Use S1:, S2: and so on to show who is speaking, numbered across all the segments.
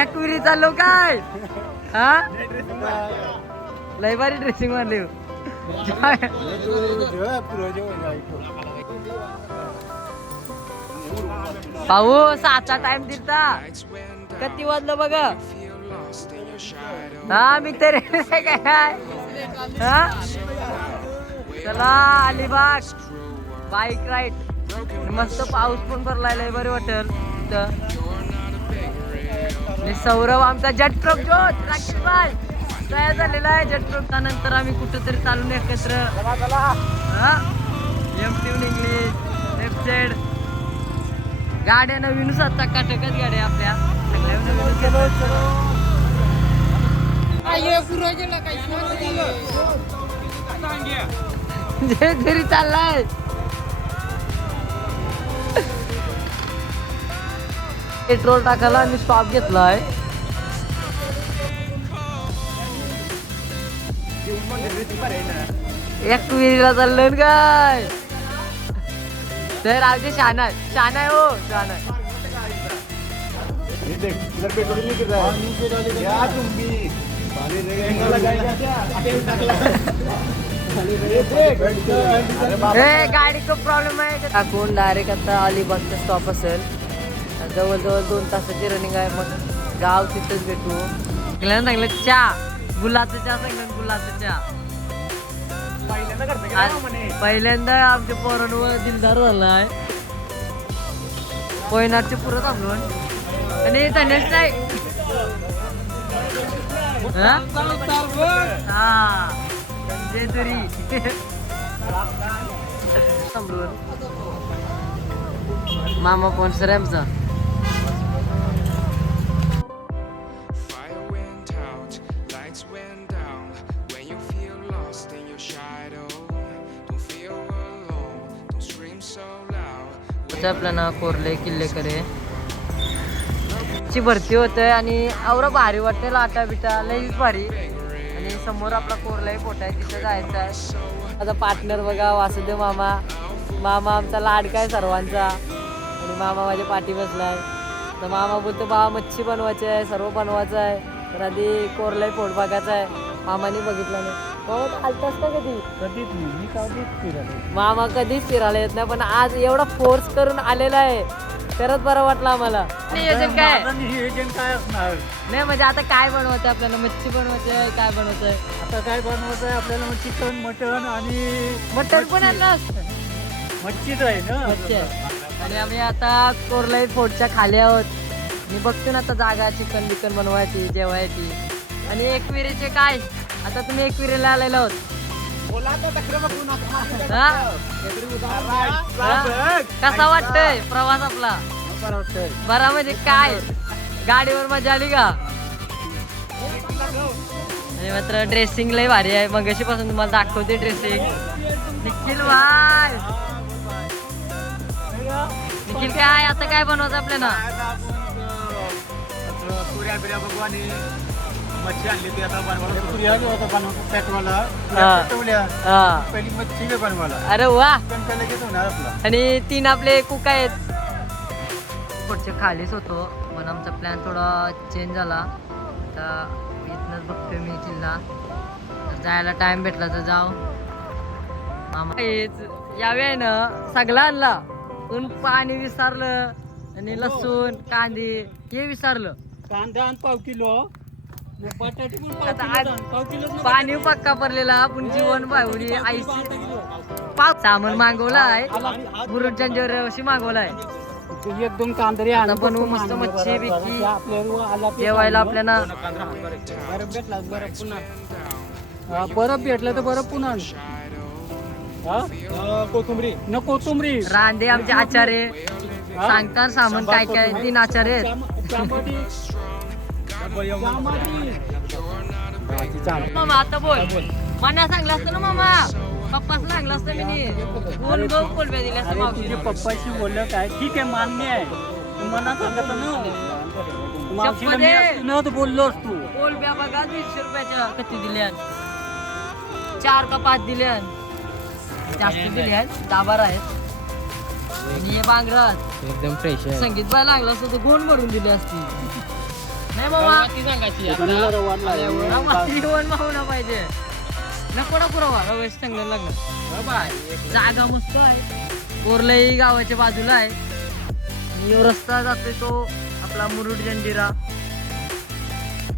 S1: एकविरी चाललो काय? हा? लय भारी ड्रेसिंग मारली. पाहू सातचा टाइम दिलता. कती वाजलं बघ? हा मी तरी काय हा? चला अलिबाग. बाईक राईड मस्त पाऊस पण भरलाय लय बरे वाटेल. तर आणि सौरभ आमचा जट ट्रक जो राकेश भाई तयार झालेला आहे जट नंतर आम्ही कुठेतरी चालून एकत्र M TV English left side गाड्या नवीनच आता काटकच गाड्या आपल्या. सगळ्या. जे घरी चाललाय. पेट्रोल टाकायला आणि स्टॉप घेतलाय. एक विहिरीला चाललोय ना काय तर आमचे शाना शाना आहे हो शाना ए गाडी खूप प्रॉब्लेम आहे. टाकून डायरेक्ट आता अलिबागचा स्टॉप असेल. जवळजवळ दोन तासाची रनिंग आहे. मग गाव तिथंच भेटू. सगळ्यांना सांगलं चहा. गुलाबचा चहा सांगलं गुलाबचा चहा. पहिल्यांदा आमच्या पोरांवर दिलदार झालाय. कोयनाचे पुरं थांबलो आणि धनेश नाही. हा? जे तरी. थांबलो. मामा फोन सर आमचा. जायचं आपलं ना कोरले किल्लेकडे ची भरती होते आणि आवरा भारी वाटते लाटा बिटा लईच भारी. आणि समोर आपला कोरलाही पोट आहे तिथं जायचं आहे. माझा पार्टनर बघा वासुदेव मामा. मामा आमचा लाडका आहे सर्वांचा. आणि मामा माझ्या पाठी बसलाय तर मामा बोलतो बा मच्छी बनवायची आहे सर्व बनवायचं आहे. तर आधी कोरलाही पोट बघायचं आहे. मामाने बघितलं नाही. हो आलतास का कधी?
S2: कधीच नाही. मी कधीच फिरत
S1: मामा कधीच फिरायला येत नाही पण आज एवढा फोर्स करून आलेला आहे. तरच बरं वाटलं आम्हाला. नियोजन काय?
S2: माझं नियोजन काय असणार?
S1: नाही म्हणजे आता काय बनवायचं आपल्याला? मच्छी बनवायचं काय बनवायचंय
S2: आता काय बनवायचं आहे आपल्याला मग चिकन मटन आणि
S1: मटण पण आणलं
S2: मच्छीच आहे ना?
S1: मच्छी आहे. आणि आम्ही आता कोरलाई फोडच्या खाली आहोत. मी बघतो ना आता जागा चिकन बिकन बनवायची जेवायची. आणि एकविरीचे काय? आता तुम्ही एकविरीला आलेलो आहोत. हा? हा? कसा वाटतंय प्रवास आपला? बरा म्हणजे काय? गाडीवर मजा आली का? आणि मात्र ड्रेसिंग लय भारी आहे. मग पासून तुम्हाला दाखवते ड्रेसिंग निखिल भाई. निखिल काय? आता काय बनवायचं आपल्याला?
S2: बघू आणि मच्छी आणली ती आता बनवायला पुऱ्या बी होता बनवतो पेटवाला.
S1: हा.
S2: पेटवल्या
S1: हा.
S2: पहिली मच्छी बी बनवायला.
S1: अरे वा.
S2: लगेच होणार आपला.
S1: आणि तीन आपले कुक आहेत. पुढचे खालीच होतो. पण आमचा प्लॅन थोडा चेंज झाला. आता इथनंच बघतोय मी किल्ला तर जायला टाइम भेटला तर जाऊ. मामा हेच यावे आहे ना सगळा आणला. पण पाणी विसरलं. आणि लसूण कांदे हे विसरलं.
S2: कांदा आणि पाव किलो. पण आण.
S1: पाणी पक्का पडलेला पण जीवन भावली आईस पाच सामान मागवलाय गुरुड जंजरशी मागवलाय.
S2: एक दोन कांदरे
S1: आता बनवू मस्त मच्छी बिच्छी जेवायला आपल्याला.
S2: बरं भेटला बरं पुन्हा. हा, बरं भेटलं तर बरं पुन्हा कोथुंबरी न कोथुंबरी.
S1: रांदे आमचे आचार्य सांगतात सामान काय काय तीन आचार्य आहेत. मामा आता बोल. मना सांगलं असतं ना मामा? पप्पाच सांगलं असतं मी. बोल बघ कोलब्या दिल्या असतं
S2: तुझे
S1: मावशीला.
S2: पप्पाशी बोललं काय? ठीक आहे मान्य आहे. तू मला सांगत ना? मावशीला मी. असतो ना तर बोललो असतो.
S1: कोलब्या बघा दीडशे रुपयाच्या किती दिल्या चार का पाच दिल्या जास्त दिल्या आहेत. दाबार आहेत. आणि हे बांगरात
S3: एकदम फ्रेश आहे
S1: संगीत बाय लागलं असतं तर गोंड भरून दिली असती नाही बाबा. पाहिजे. नको चांगलं लागलं. जागा मस्त आहे. कोरलई गावाच्या बाजूला आहे. आणि ह्यो रस्ता जातोय तो आपला मुरुड जंजिरा.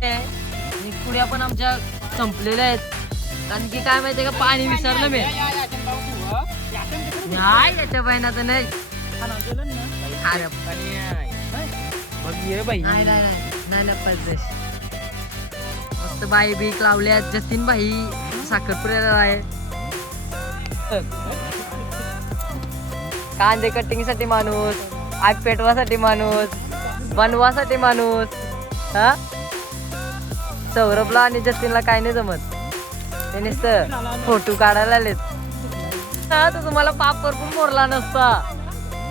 S1: हे, आणि पुड्या पण आमच्या संपलेल्या आहेत. कारण की काय माहितीये का पाणी विसरलं मी. नाही याच्या बहिणाचं नाही. अरे. नाही नाही नाही. नाही नाही परदेश मस्त बाई बीक लावल्या जतीन बाई साखरपुऱ्याला आहे. कांदे कटिंगसाठी माणूस आग पेटवासाठी माणूस बनवासाठी माणूस हा? सौरभला आणि जतीनला काय नाही जमत. ते नुसतं फोटो काढायला आलेत. हा तर तुम्हाला पापर पण मोरला नसता.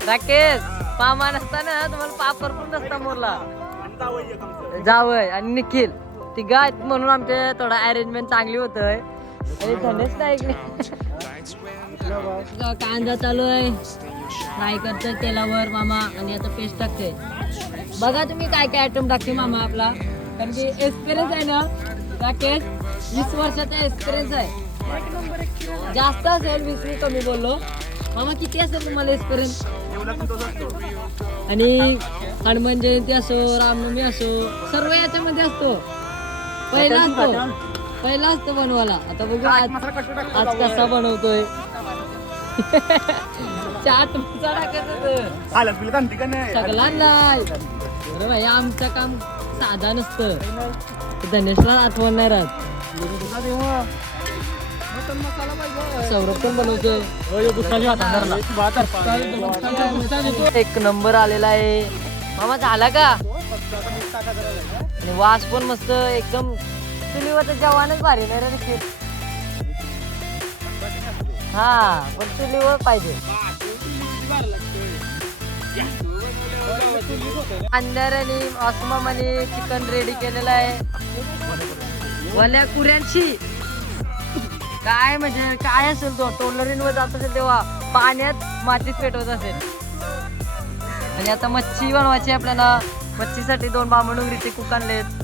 S1: राकेश पामा नसता ना तुम्हाला पापर पण नसता मोरला. जावय आणि निखिल. तिघा आहेत म्हणून आमचे थोडा अरेंजमेंट चांगली होत आणि धनेश नाईक कांदा चालू आहे. फ्राय करतोय तेलावर मामा. आणि आता पेस्ट टाकते बघा तुम्ही काय काय आयटम टाकते मामा आपला. कारण की एक्सपिरियन्स आहे ना राकेश वीस वर्षाचा एक्सपिरियन्स आहे. जास्त असेल वीस मी कमी बोललो. मामा किती असेल तुम्हाला एक्सपिरियन्स आणि हनुमान जयंती असो रामनवमी असो सर्व याच्यामध्ये असतो. पहिला असतो. पहिला असतो बनवायला. आता बघू आज आज कसा बनवतोय. चाट मसाला टाकायचं तर. सगळा नाही? अरे भाई आमचं काम साधा नसतं. धनेशला आठवण नाही राहत. सौरभ पण बनवतोय. एक नंबर आलेला आहे. मामा झाला का? आणि वास पण मस्त एकदम चुलीवरचा जेवणच भारी नाही रे निखिल. हा पण चुलीवर पाहिजे. अंदर आणि अस्माम चिकन रेडी केलेलं आहे. वल्या कुऱ्यांशी. काय म्हणजे काय असेल तो? टोलरीन वर जात असेल तेव्हा. पाण्यात मातीत पेटवत असेल. आणि आता मच्छी बनवायची आपल्याला. मच्छीसाठी दोन बांबडुंगरीचे कुक आणलेत.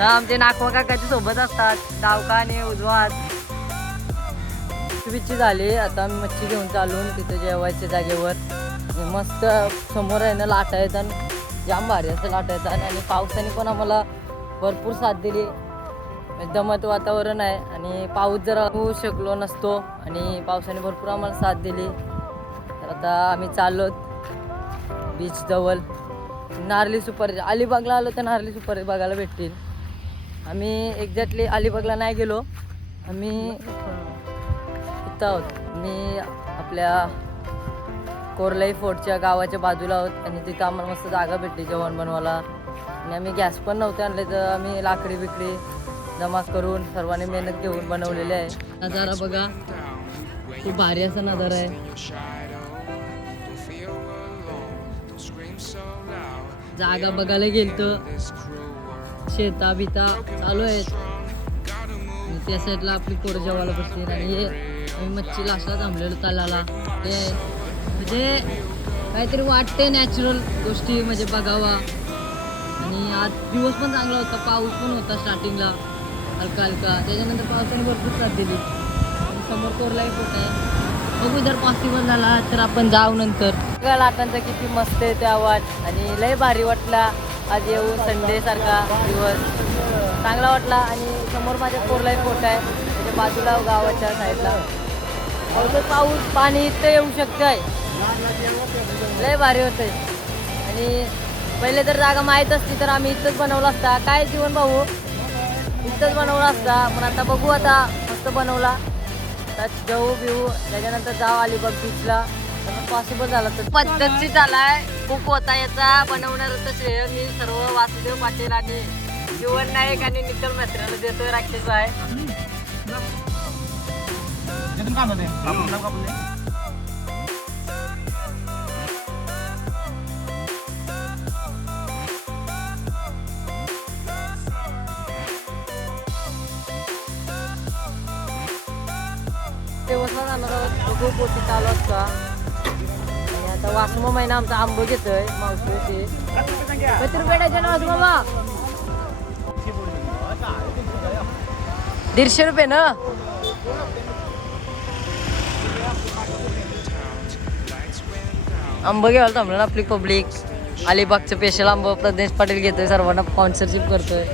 S1: आमचे नाकवा काकाच्या सोबत असतात. डावका आणि उजवात हात बिच्ची झाली. आता आम्ही मच्छी घेऊन चालून तिथे जेवायच्या जागेवर. मस्त समोर आहे ना लाटा येतात जाम भारी असं लाटा येतात आणि पावसाने पण आम्हाला भरपूर साथ दिली. दमट वातावरण आहे. आणि पाऊस जरा होऊ शकलो नसतो. आणि पावसाने भरपूर आम्हाला साथ दिली. आता आम्ही चाललो बीच जवळ. नारली सुपारी अलिबागला आलो तर नारली सुपारी बघायला भेटतील. आम्ही एक्झॅक्टली अलिबागला नाही गेलो. आम्ही इथं आहोत. मी आपल्या कोरलाई फोर्टच्या गावाच्या बाजूला आहोत आणि तिथं आम्हाला मस्त जागा भेटली जेवण बनवायला. आणि आम्ही गॅस पण नव्हते आणले तर आम्ही लाकडी बिकडी जमा करून सर्वांनी मेहनत घेऊन बनवलेले आहे. नजारा बघा. खूप भारी असा नजारा आहे. जागा बघायला गेलतो. शेता बिता चालू आहेत. त्या साईडला आपली पोरं जेवायला बसली आणि हे आम्ही मच्छी लास्टला थांबलेलो तलाला. ते म्हणजे काहीतरी वाटते नॅचरल गोष्टी म्हणजे बघावा. आणि आज दिवस पण चांगला होता. पाऊस पण होता स्टार्टिंगला हलका हलका त्याच्यानंतर पावसाने भरपूर साथ दिली. समोर कोरलाही होत आहे. बघू जर पॉसिबल झाला तर आपण जाऊ नंतर. सगळ्या लाटांचा किती मस्त आहे ते आवाज आणि लय भारी वाटला आज येऊ संडे सारखा दिवस. चांगला वाटला आणि समोर माझ्या कोरलाई फोटो आहे. त्याच्या बाजूला गावाच्या साईडला पावसात पाऊस पाणी इथं येऊ शकतं आहे लय भारी होतंय. आणि पहिले तर जागा माहीत असती तर आम्ही इथंच बनवला असता. काय जीवन भाऊ? इथंच बनवला असता. पण आता बघू आता मस्त बनवला. आता जाऊ बिऊ. त्याच्यानंतर जाऊ अलिबाग बीचला पॉसिबल झाला तर. पद्धतशीर झालाय. खूप होता याचा. बनवणारचं श्रेय मी. सर्व वासुदेव पाटील आणि जीवन नाईक आणि निखिल मित्राला देतोय राकेश आहे. जाणार आहोत बघू पोटी चालू असता. आणि आता वासमो महिना आमचा आंबो घेतोय मावशी किती रुपये डझन बाबा. दीडशे रुपये ना? आंबा घ्यायला थांबलं ना आपली पब्लिक अलिबागचं स्पेशल आंबा प्रदेश पाटील घेतोय सर्वांना स्पॉन्सरशिप करतोय.